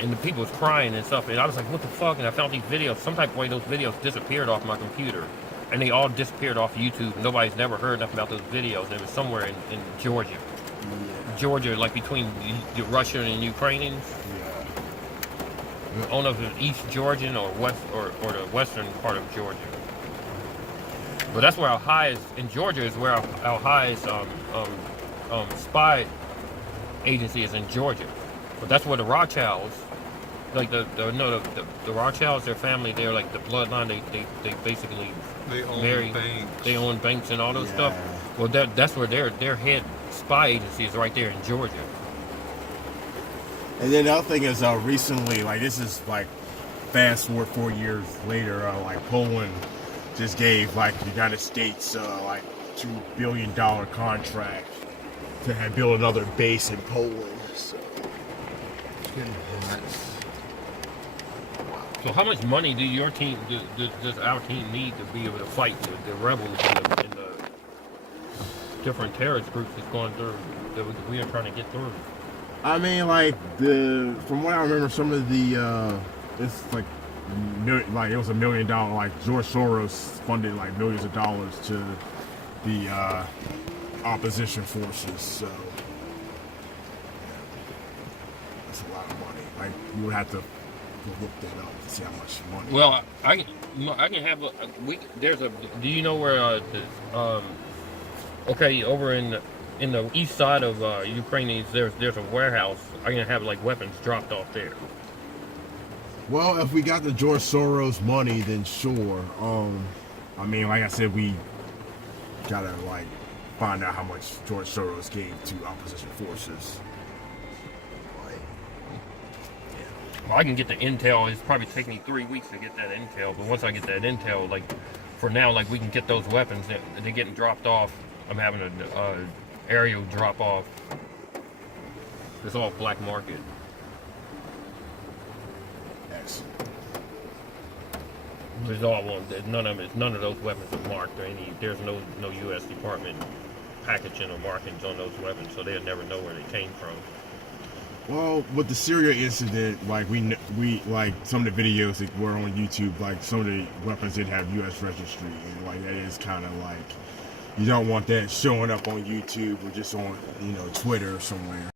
and the people was crying and stuff, and I was like, what the fuck? And I found these videos. Some type of way those videos disappeared off my computer, and they all disappeared off YouTube. Nobody's never heard nothing about those videos. And it was somewhere in Georgia. Yeah. Georgia, like between the Russian and Ukrainians. Yeah. I don't know if it's East Georgian or West or the western part of Georgia. But that's where our highest in Georgia is where our highest spy agency is in Georgia. But that's where the Rothschilds, like the Rothschilds, their family, they're like the bloodline. They basically They own marry, banks. they own banks and all those stuff. Well, that's where their head spy agency is right there in Georgia. And then the other thing is, recently, like this is like fast forward 4 years later, like Poland just gave like the United States like $2 billion contract to have build another base in Poland. So It's getting hot. So how much money do your team, does our team need to be able to fight the rebels and the different terrorist groups that's going through that we are trying to get through? I mean, like from what I remember, some of the it's like it was $1 million. Like George Soros funded like millions of dollars to the opposition forces. So that's a lot of money. Like you would have to look that up to see how much money. Well, I can have do you know where okay, over in the east side of Ukraine, there's a warehouse. I'm gonna have like weapons dropped off there. Well, if we got the George Soros money, then sure. I mean, like I said, we gotta like find out how much George Soros gave to opposition forces. Well, I can get the intel. It's probably take me 3 weeks to get that intel. But once I get that intel, like for now, like we can get those weapons. They're getting dropped off. I'm having an aerial drop off. It's all black market. Excellent. There's all one. None of those weapons are marked or any. There's no U.S. Department packaging or markings on those weapons, so they'll never know where they came from. Well, with the Syria incident, like we like some of the videos that were on YouTube, like some of the weapons did have U.S. registry, and like that is kind of like you don't want that showing up on YouTube or just on Twitter or somewhere.